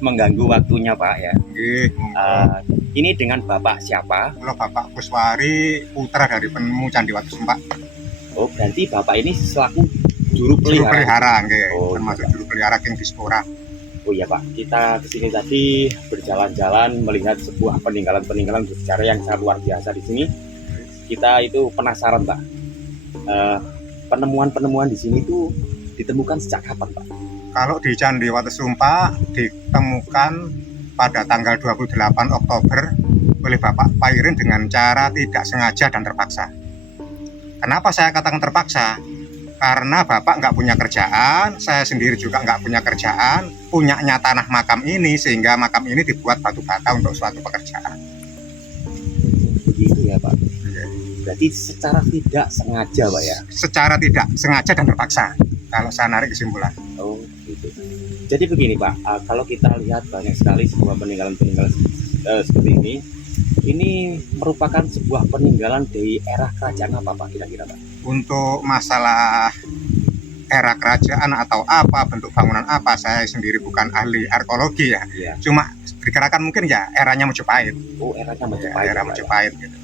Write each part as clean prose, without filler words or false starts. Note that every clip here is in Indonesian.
mengganggu waktunya Pak ya. Nggih, Eh, ini dengan Bapak siapa? kula Bapak Kuswari, putra dari penemu Candi Watu Sumpak, Oh berarti Bapak ini selaku juru juru pelihara. pelihara nggih, Oh, termasuk iya. juru pelihara King Dispora. Oh iya Pak, kita kesini tadi berjalan-jalan melihat sebuah peninggalan-peninggalan bersejarah yang sangat luar biasa di sini. Kita itu penasaran Pak, Eh, penemuan-penemuan di sini itu ditemukan sejak kapan Pak? Kalau di Candi Watu Sumpak ditemukan pada tanggal 28 Oktober oleh Bapak Pairin dengan cara tidak sengaja dan terpaksa. Kenapa saya katakan terpaksa? Karena Bapak nggak punya kerjaan, saya sendiri juga nggak punya kerjaan, punyanya tanah makam ini, sehingga makam ini dibuat batu bata untuk suatu pekerjaan. Begitu ya Pak. Berarti secara tidak sengaja Pak ya? Secara tidak sengaja dan terpaksa, kalau saya narik kesimpulan. Oh gitu. Jadi begini Pak, kalau kita lihat banyak sekali sebuah peninggalan-peninggalan seperti ini merupakan sebuah peninggalan dari era kerajaan apa Pak kira-kira Pak? Untuk masalah era kerajaan atau apa, bentuk bangunan apa, saya sendiri bukan ahli arkeologi ya. Iya. Cuma diperkirakan mungkin ya eranya Majapahit. Oh eranya Ya, Majapahit. era ya, Pak, ya? Majapahit gitu.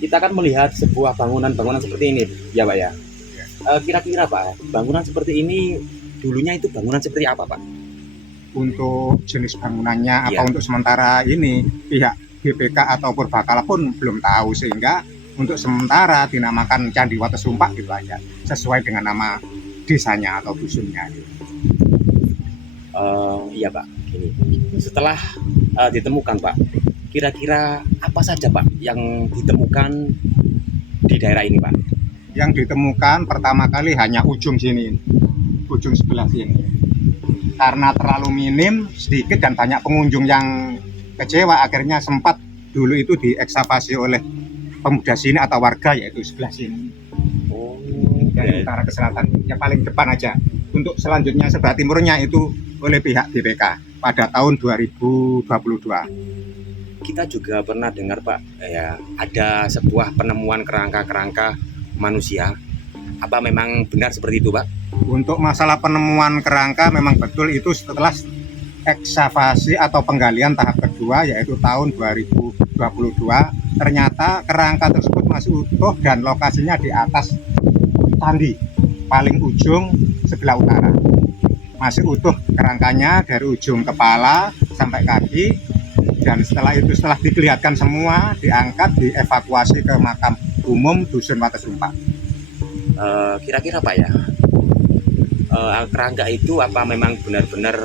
Kita kan melihat sebuah bangunan-bangunan seperti ini ya Pak ya. Kira-kira Pak, bangunan seperti ini dulunya itu bangunan seperti apa Pak? Untuk jenis bangunannya apa Iya. untuk sementara ini pihak BPK atau Purbakala pun belum tahu, sehingga untuk sementara dinamakan Candi Watu Sumpak gitu aja, sesuai dengan nama desanya atau dusunnya gitu. Iya Pak, gini. Setelah ditemukan Pak, kira-kira apa saja Pak yang ditemukan di daerah ini Pak? Yang ditemukan pertama kali hanya ujung sini, ujung sebelah sini, karena terlalu minim, sedikit, dan banyak pengunjung yang kecewa, akhirnya sempat dulu itu diekskavasi oleh pemuda sini atau warga, yaitu sebelah sini Oh, dari utara ke selatan, yang paling depan aja. Untuk selanjutnya sebelah timurnya itu oleh pihak BPK pada tahun 2022. kita juga pernah dengar Pak, ya ada sebuah penemuan kerangka-kerangka manusia. Apa memang benar seperti itu Pak? Untuk masalah penemuan kerangka memang betul itu setelah ekskavasi atau penggalian tahap kedua, yaitu tahun 2022, ternyata kerangka tersebut masih utuh dan lokasinya di atas candi paling ujung sebelah utara. Masih utuh kerangkanya dari ujung kepala sampai kaki, dan setelah itu, setelah dilihatkan semua, diangkat, dievakuasi ke makam umum Dusun Watu Sumpak. Kira-kira Pak ya, kerangka itu apa memang benar-benar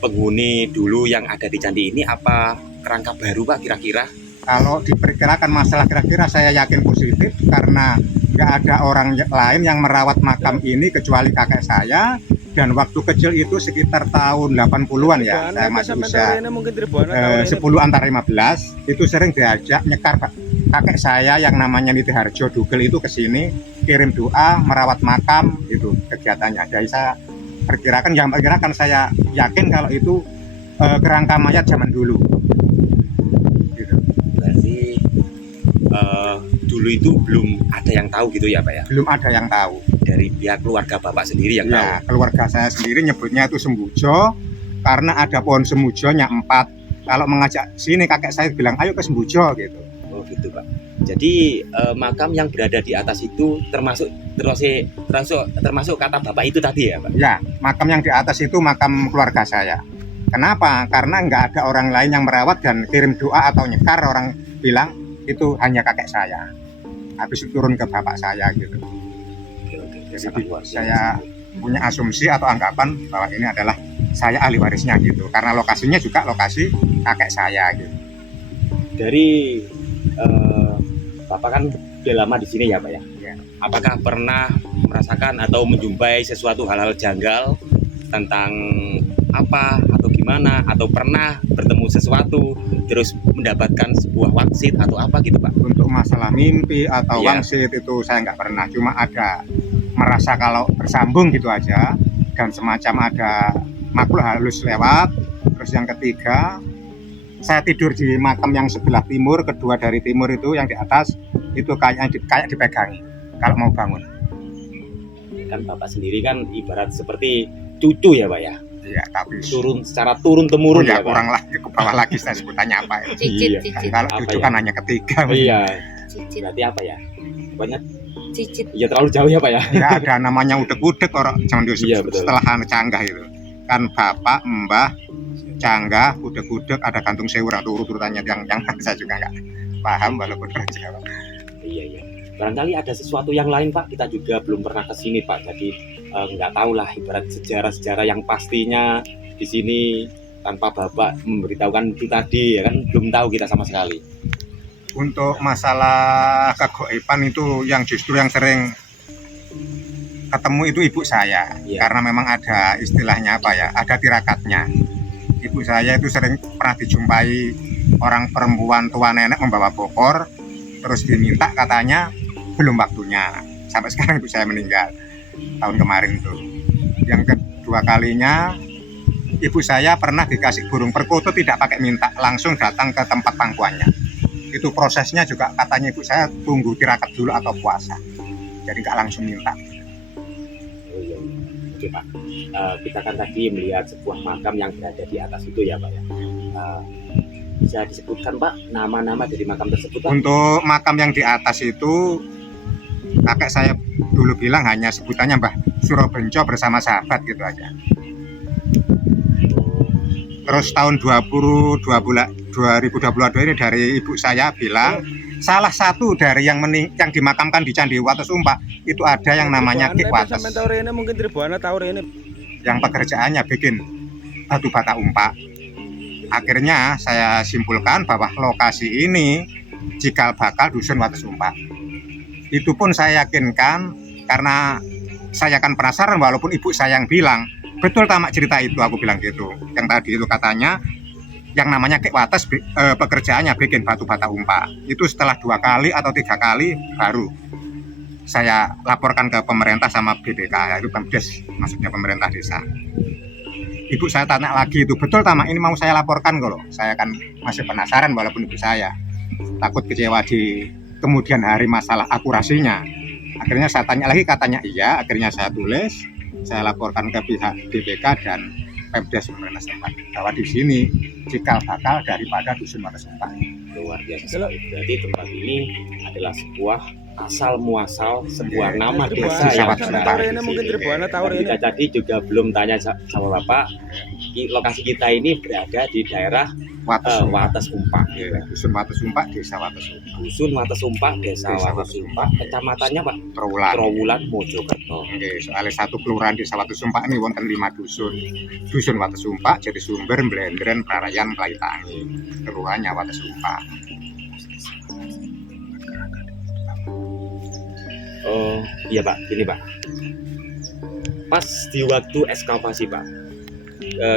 penghuni dulu yang ada di candi ini, apa kerangka baru Pak kira-kira? Kalau diperkirakan masalah kira-kira, saya yakin positif, karena nggak ada orang lain yang merawat makam ini kecuali kakek saya, dan waktu kecil itu sekitar tahun 80-an ya, saya masih usia 10 antara 15, itu sering diajak nyekar Pak. Kakek saya yang namanya Niti Harjo Dugel itu kesini kirim doa merawat makam, itu kegiatannya. Jadi saya perkirakan, saya yakin kalau itu kerangka mayat zaman dulu gitu. Berarti dulu itu belum ada yang tahu gitu ya Pak ya? Belum ada yang tahu. Dari pihak keluarga Bapak sendiri yang tahu? Ya, keluarga saya sendiri nyebutnya itu Sembujo, karena ada pohon sembujonya 4. Kalau mengajak sini kakek saya bilang ayo ke Sembujo gitu. Oh gitu Pak. Jadi makam yang berada di atas itu termasuk kata Bapak itu tadi ya Pak? Ya, makam yang di atas itu makam keluarga saya. Kenapa? Karena nggak ada orang lain yang merawat dan kirim doa atau nyekar, orang bilang itu hanya kakek saya. Habis itu turun ke bapak saya gitu. Oke, Jadi sangat luar biasa. saya punya asumsi atau anggapan bahwa ini adalah saya ahli warisnya gitu. Karena lokasinya juga lokasi kakek saya gitu. Dari Bapak kan udah lama di sini ya Pak ya? Ya. Apakah pernah merasakan atau menjumpai sesuatu hal-hal janggal tentang apa atau gimana, atau pernah bertemu sesuatu terus mendapatkan sebuah wangsit atau apa gitu Pak? Untuk masalah mimpi atau Iya. wangsit itu saya nggak pernah. Cuma ada merasa kalau bersambung gitu aja, dan semacam ada makhluk halus lewat. Terus yang ketiga, saya tidur di makam yang sebelah timur, kedua dari timur itu yang di atas itu kayak dipegangi kalau mau bangun. Kan Bapak sendiri kan ibarat seperti cucu ya Pak ya? Iya, tapi secara turun temurun ya ya Pak? kurang lagi ke bawah lagi saya sebutannya apa ya. Cicit, Iya. cicit, Kalau Apa cucu ya? kan hanya ketiga. Iya, cicit, berarti apa ya? Banyak, cicit. ya terlalu jauh ya Pak ya? Ya ada namanya udek-udek orang zaman dulu Iya, betul. setelah canggah itu. Kan bapak, mbah, canggah, udek-udek, ada gantung sewu atau urut-urutannya yang saya juga nggak paham walaupun orang Jawa. Iya, iya. Barangkali ada sesuatu yang lain Pak, kita juga belum pernah ke sini Pak, jadi nggak tahu lah ibarat sejarah-sejarah yang pastinya di sini tanpa Bapak memberitahukan itu tadi ya kan, belum tahu kita sama sekali. Untuk masalah kegoiban itu yang justru yang sering ketemu itu ibu saya. Iya. Karena memang ada istilahnya apa ya, ada tirakatnya. Ibu saya itu sering pernah dijumpai orang perempuan tua nenek membawa bokor, terus diminta katanya belum waktunya. Sampai sekarang ibu saya meninggal tahun kemarin itu. Yang kedua kalinya ibu saya pernah dikasih burung perkutut tidak pakai minta, langsung datang ke tempat pangkuannya. Itu prosesnya juga katanya ibu saya tunggu tirakat dulu atau puasa, jadi nggak langsung minta. Oh iya, iya. Oke Pak, kita kan tadi melihat sebuah makam yang berada di atas itu ya Pak ya. Bisa disebutkan Pak nama-nama dari makam tersebut Pak? Untuk makam yang di atas itu kakek saya dulu bilang hanya sebutannya Mbah Surobenco bersama sahabat gitu aja. Terus tahun 2022 ini dari ibu saya bilang salah satu dari yang dimakamkan di Candi Wates Umpak itu ada yang namanya Ki Wates, mungkin Tribuana tahu ini. yang pekerjaannya bikin batu bata umpak. Akhirnya saya simpulkan bahwa lokasi ini cikal bakal dusun Wates Umpak. Itu pun saya yakinkan karena saya kan penasaran walaupun ibu saya yang bilang betul tamak cerita itu, aku bilang gitu. Yang tadi itu katanya yang namanya Ki Wates pekerjaannya bikin batu bata umpak. Itu setelah 2 kali atau 3 kali baru saya laporkan ke pemerintah sama BPK, yaitu Pemdes, maksudnya pemerintah desa. Ibu saya tanya lagi itu betul tamak ini mau saya laporkan kalau saya kan masih penasaran walaupun ibu saya takut kecewa di kemudian hari masalah akurasinya. Akhirnya saya tanya lagi, katanya iya. Akhirnya saya tulis, saya laporkan ke pihak BPK dan Pemdes pemerintah setempat bahwa di sini cikal bakal daripada dusun Wates Umpak. Luar biasa sekali. Berarti tempat ini adalah sebuah asal muasal sebuah Iya, nama Tribuana, desa yang Wates berada Umpak. di sini. mungkin Tribuana tahu Dan kita tadi juga belum tanya sama Bapak, lokasi kita ini berada di daerah Wates Umpak. Wates Umpak. Iya, dusun Wates Umpak, desa Wates Umpak, Dusun Wates Umpak, desa Desa Wates Wates Umpak, kecamatannya Pak Trowulan. Trowulan, Mojokerto. Oke, soalnya satu kelurahan desa Wates Umpak ini wonten 5 dusun. Dusun Wates Umpak, Jadi Sumber, Blendren, Prarayan, Plaitangi. Keruannya Wates Umpak. Oh iya Pak, ini Pak. Pas di waktu ekskavasi Pak,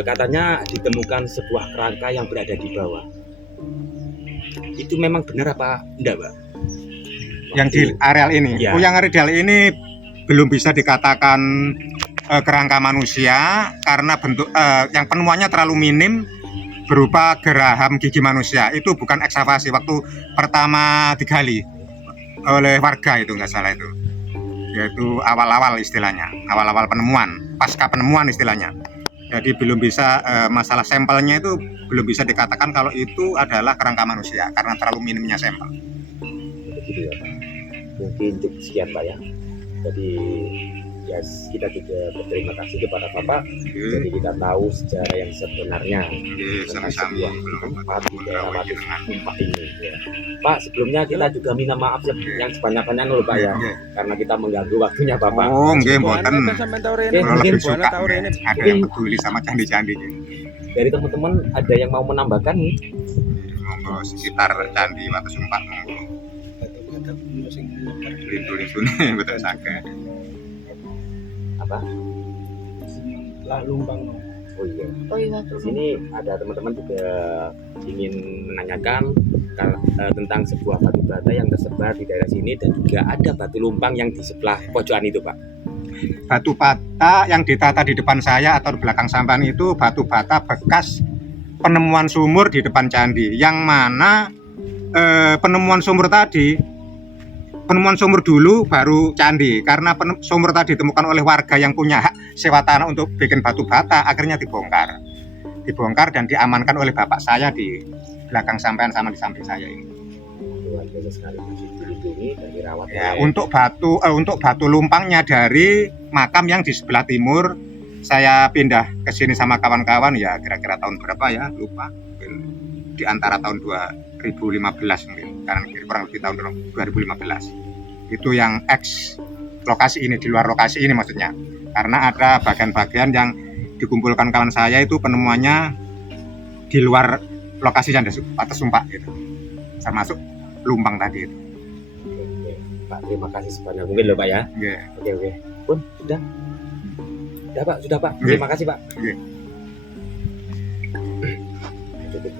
katanya ditemukan sebuah kerangka yang berada di bawah. Itu memang benar apa enggak Pak? Yang di areal ini, Iya. yang areal ini belum bisa dikatakan kerangka manusia karena bentuk yang penemuannya terlalu minim berupa geraham gigi manusia. Itu bukan ekskavasi waktu pertama digali oleh warga, itu nggak salah itu, yaitu awal-awal istilahnya, awal-awal penemuan, pasca penemuan istilahnya. Jadi belum bisa masalah sampelnya itu belum bisa dikatakan kalau itu adalah kerangka manusia karena terlalu minimnya sampel. Begitu ya Pak. Mungkin cukup sekian Pak ya. Jadi ya kita juga berterima kasih kepada Bapak. Jadi kita tahu sejarah yang sebenarnya tentang Sama-sama. sebuah tempat di daerah Wates Umpak ini. Ya. Pak, sebelumnya kita juga minta maaf yang sebanyak-banyaknya loh Pak ya, karena kita mengganggu waktunya Bapak. Oh, nggih mboten. sampean tahu ini. Eh, Kalau mungkin lebih suka tahu ini. ada yang peduli sama candi-candi ini. Dari teman-teman ada yang mau menambahkan nih? Monggo sekitar Candi Wates Umpak monggo. Lindu-lindune betul saged. Apa? Lumbang. Oh iya. Oh iya, Di sini ada teman-teman juga ingin menanyakan tentang sebuah batu bata yang tersebar di daerah sini dan juga ada batu lumpang yang di sebelah pojokan itu Pak. Batu bata yang ditata di depan saya atau di belakang sampan itu batu bata bekas penemuan sumur di depan candi, yang mana penemuan sumur tadi penemuan sumur dulu baru candi, karena sumur tadi ditemukan oleh warga yang punya hak sewa tanah untuk bikin batu bata, akhirnya dibongkar dan diamankan oleh bapak saya di belakang sampean sama di samping saya ini. Luar biasa sekali, masih dilindungi dan dirawat. Ya, untuk batu lumpangnya dari makam yang di sebelah timur, saya pindah ke sini sama kawan-kawan ya kira-kira tahun berapa ya, lupa, mungkin di antara tahun 2015 mungkin, karena kurang lebih tahun 2015. Itu yang X lokasi ini, di luar lokasi ini maksudnya, karena ada bagian-bagian yang dikumpulkan kawan saya itu penemuannya di luar lokasi yang atas sumpah gitu, termasuk lumpang tadi itu. Oke, Pak, terima kasih sebanyak mungkin loh Pak ya. Yeah. Oke. Pun sudah Pak, sudah Pak. Oke. Terima kasih Pak. Oke. Cukup.